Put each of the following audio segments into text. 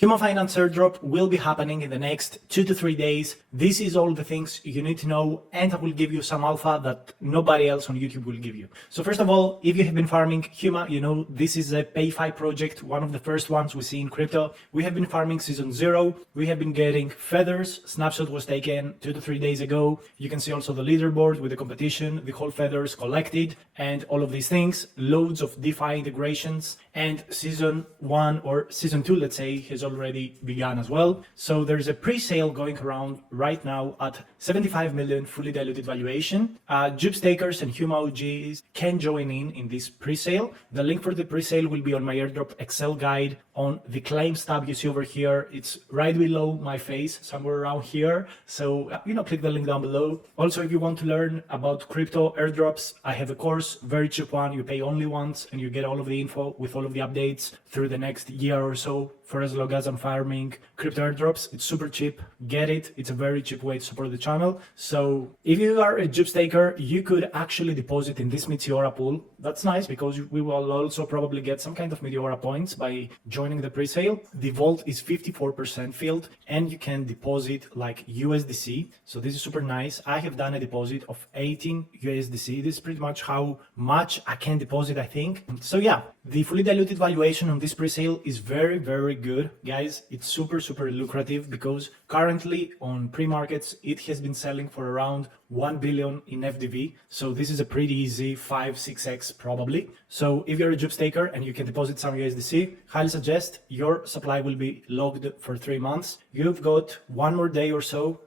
Huma Finance airdrop will be happening in the next 2 to 3 days. This is all the things you need to know, and I will give you some alpha that nobody else on YouTube will give you. So first of all, if you have been farming Huma, you know this is a PayFi project, one of the first ones we see in crypto. We have been farming season 0. We have been getting feathers. Snapshot was taken 2 to 3 days ago. You can see also the leaderboard with the competition, the whole feathers collected, and all of these things. Loads of DeFi integrations, and season 1 or season 2, let's say, has already begun as well. So there's a pre-sale going around right now at 75 million fully diluted valuation. Jupe stakers and Huma OGs can join in this pre-sale. The link for the pre-sale will be on my airdrop Excel guide on the claims tab you see over here. It's right below my face, somewhere around here. So, click the link down below. Also, if you want to learn about crypto airdrops, I have a course, very cheap one. You pay only once and you get all of the info with all of the updates through the next year or so. For as long as I'm farming crypto airdrops, it's super cheap. Get it. It's a very cheap way to support the channel. So if you are a Jupe staker, you could actually deposit in this Meteora pool. That's nice because we will also probably get some kind of Meteora points by joining the pre-sale. The vault is 54% filled and you can deposit like USDC. So this is super nice. I have done a deposit of 18 USDC. This is pretty much how much I can deposit, I think. So yeah, the fully diluted valuation on this pre-sale is very, very good, guys. It's super lucrative because currently on pre-markets it has been selling for around 1 billion in FDV. So this is a pretty easy 5-6x probably. So if you're a Jupe staker and you can deposit some USDC, highly suggest. Your supply will be logged for 3 months. You've got 1 more day or so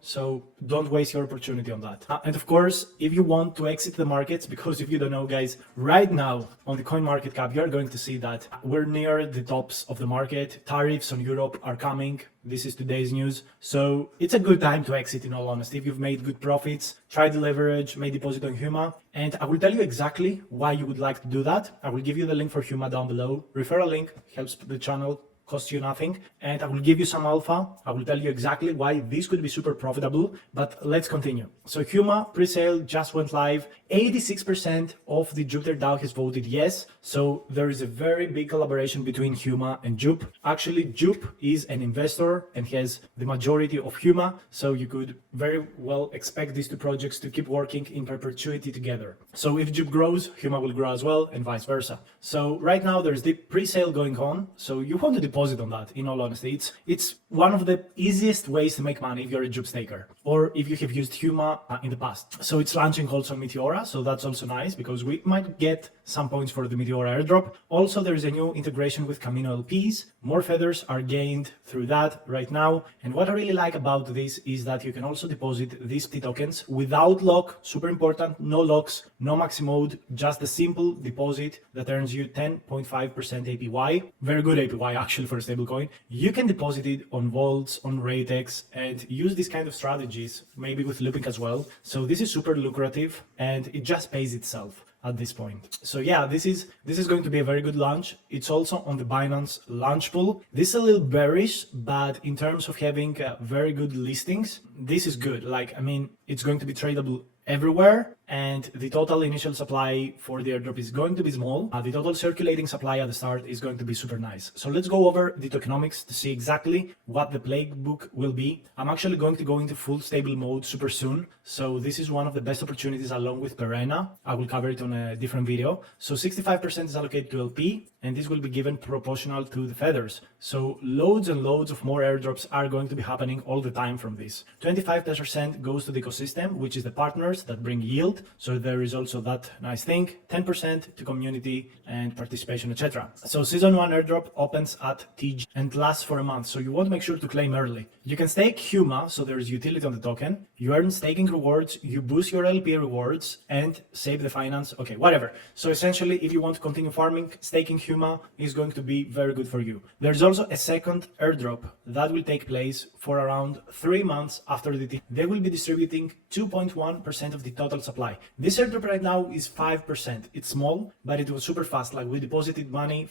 don't waste your opportunity on that. And of course, if you want to exit the markets, because if you don't know, guys, right now on the coin market cap, you're going to see that we're near the tops of the market. Tariffs on Europe are coming. This is today's news. So it's a good time to exit, in all honesty. If you've made good profits, try the leverage, may deposit on Huma. And I will tell you exactly why you would like to do that. I will give you the link for Huma down below. Referral link helps the channel, costs you nothing, and I will give you some alpha. I will tell you exactly why this could be super profitable, but let's continue. So Huma pre-sale just went live. 86% of the Jupiter DAO has voted yes. So there is a very big collaboration between Huma and Jupe. Actually, Jupe is an investor and has the majority of Huma. So you could very well expect these two projects to keep working in perpetuity together. So if Jupe grows, Huma will grow as well, and vice versa. So right now there's the pre-sale going on. So you want to deposit on that, in all honesty. It's one of the easiest ways to make money if you're a Jupe staker or if you have used Huma in the past. So it's launching also Meteora, so that's also nice because we might get some points for the Meteora airdrop. Also, there is a new integration with Camino LPs. More feathers are gained through that right now. And what I really like about this is that you can also deposit these T tokens without lock. Super important, no locks, no maxi mode, just a simple deposit that earns you 10.5% APY. Very good APY actually for a stablecoin. You can deposit it on vaults, on Ratex, and use these kind of strategies, maybe with looping as well. So this is super lucrative and it just pays itself at this point. So yeah, this is going to be a very good launch. It's also on the Binance launch pool. This is a little bearish, but in terms of having very good listings, this is good. It's going to be tradable everywhere, and the total initial supply for the airdrop is going to be small. The total circulating supply at the start is going to be super nice. So let's go over the tokenomics to see exactly what the playbook will be. I'm actually going to go into full stable mode super soon. So this is one of the best opportunities along with Perena. I will cover it on a different video. So 65% is allocated to LP, and this will be given proportional to the feathers. So loads and loads of more airdrops are going to be happening all the time from this. 25% goes to the ecosystem, which is the partners that bring yield. So there is also that nice thing. 10% to community and participation, etc. So season 1 airdrop opens at TG and lasts for a month. So you want to make sure to claim early. You can stake Huma, so there is utility on the token. You earn staking rewards, you boost your LP rewards, and save the finance. Okay, whatever. So essentially, if you want to continue farming, staking Huma is going to be very good for you. There's also a second airdrop that will take place for around 3 months after the team. They will be distributing 2.1% of the total supply. This airdrop right now is 5%. It's small, but it was super fast. Like we deposited money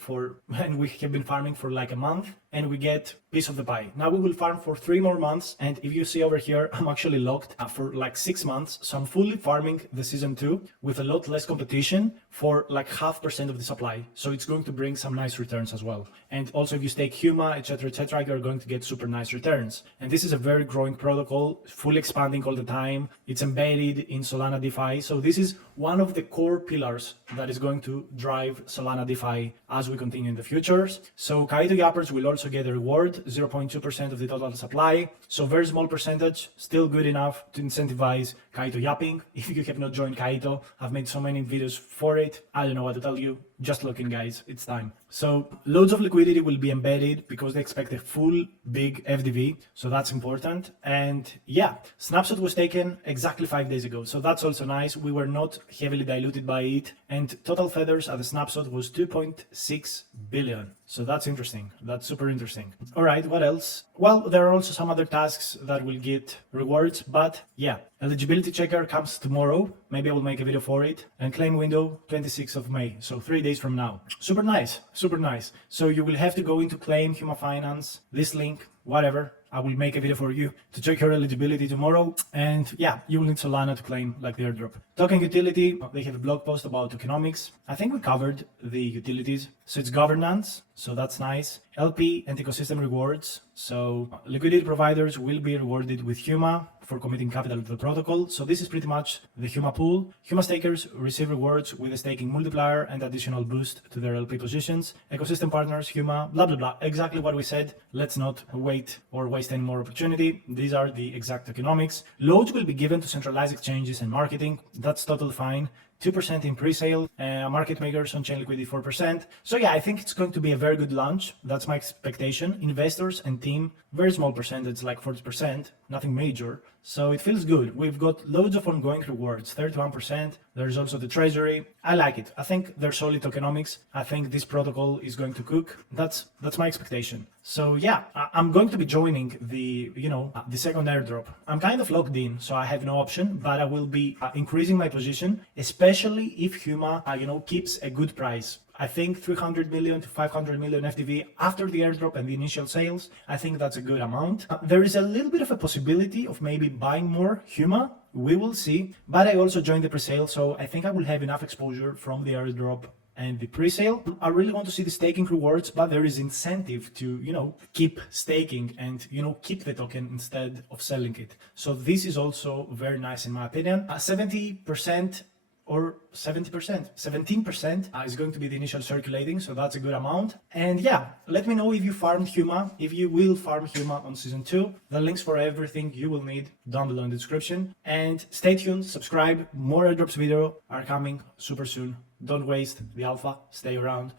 and we have been farming for like a month, and we get piece of the pie. Now we will farm for 3 more months, and if you see over here, I'm actually locked for like 6 months, so I'm fully farming the season 2 with a lot less competition for like 0.5% of the supply, so it's going to bring some nice returns as well. And also if you stake Huma, etc., you're going to get super nice returns. And this is a very growing protocol, fully expanding all the time. It's embedded in Solana DeFi, so this is one of the core pillars that is going to drive Solana DeFi as we continue in the futures. So Kaito Yappers will also get a reward, 0.2% of the total supply, so very small percentage, still good enough to incentivize Kaito yapping. If you have not joined Kaito, I've made so many videos for it, I don't know what to tell you, just look in guys, it's time. So loads of liquidity will be embedded because they expect a full big FDV, so that's important. And yeah, snapshot was taken exactly 5 days ago, so that's also nice. We were not heavily diluted by it, and total feathers at the snapshot was 2.6 billion. So that's interesting. That's super interesting. All right, what else? Well, there are also some other tasks that will get rewards, but yeah, eligibility checker comes tomorrow. Maybe I will make a video for it. And claim window 26th of May, so 3 days from now. Super nice, super nice. So you will have to go into claim Huma Finance, this link, whatever. I will make a video for you to check your eligibility tomorrow. And yeah, you will need Solana to claim like the airdrop. Token utility, they have a blog post about tokenomics. I think we covered the utilities. So it's governance, so that's nice. LP and ecosystem rewards. So liquidity providers will be rewarded with Huma for committing capital to the protocol. So this is pretty much the Huma pool. Huma stakers receive rewards with a staking multiplier and additional boost to their LP positions. Ecosystem partners, Huma, blah, blah, blah. Exactly what we said. Let's not wait or waste any more opportunity. These are the exact economics. Loads will be given to centralized exchanges and marketing. That's totally fine. 2% in pre-sale, market makers on chain liquidity 4%. So yeah, I think it's going to be a very good launch. That's my expectation. Investors and team, very small percentage, like 40%, nothing major. So it feels good. We've got loads of ongoing rewards, 31%. There's also the treasury. I like it. I think there's solid tokenomics. I think this protocol is going to cook. That's my expectation. So yeah, I'm going to be joining the second airdrop. I'm kind of locked in, so I have no option, but I will be increasing my position, especially if Huma, keeps a good price. I think 300 million to 500 million FDV after the airdrop and the initial sales. I think that's a good amount. There is a little bit of a possibility of maybe buying more Huma. We will see. But I also joined the pre-sale, so I think I will have enough exposure from the airdrop and the pre-sale. I really want to see the staking rewards, but there is incentive to, keep staking and, keep the token instead of selling it. So this is also very nice in my opinion. 70% or 70%, 17% is going to be the initial circulating, so that's a good amount. And yeah, let me know if you farmed Huma, if you will farm Huma on season 2. The links for everything you will need down below in the description. And stay tuned, subscribe, more airdrops video are coming super soon. Don't waste the alpha, stay around.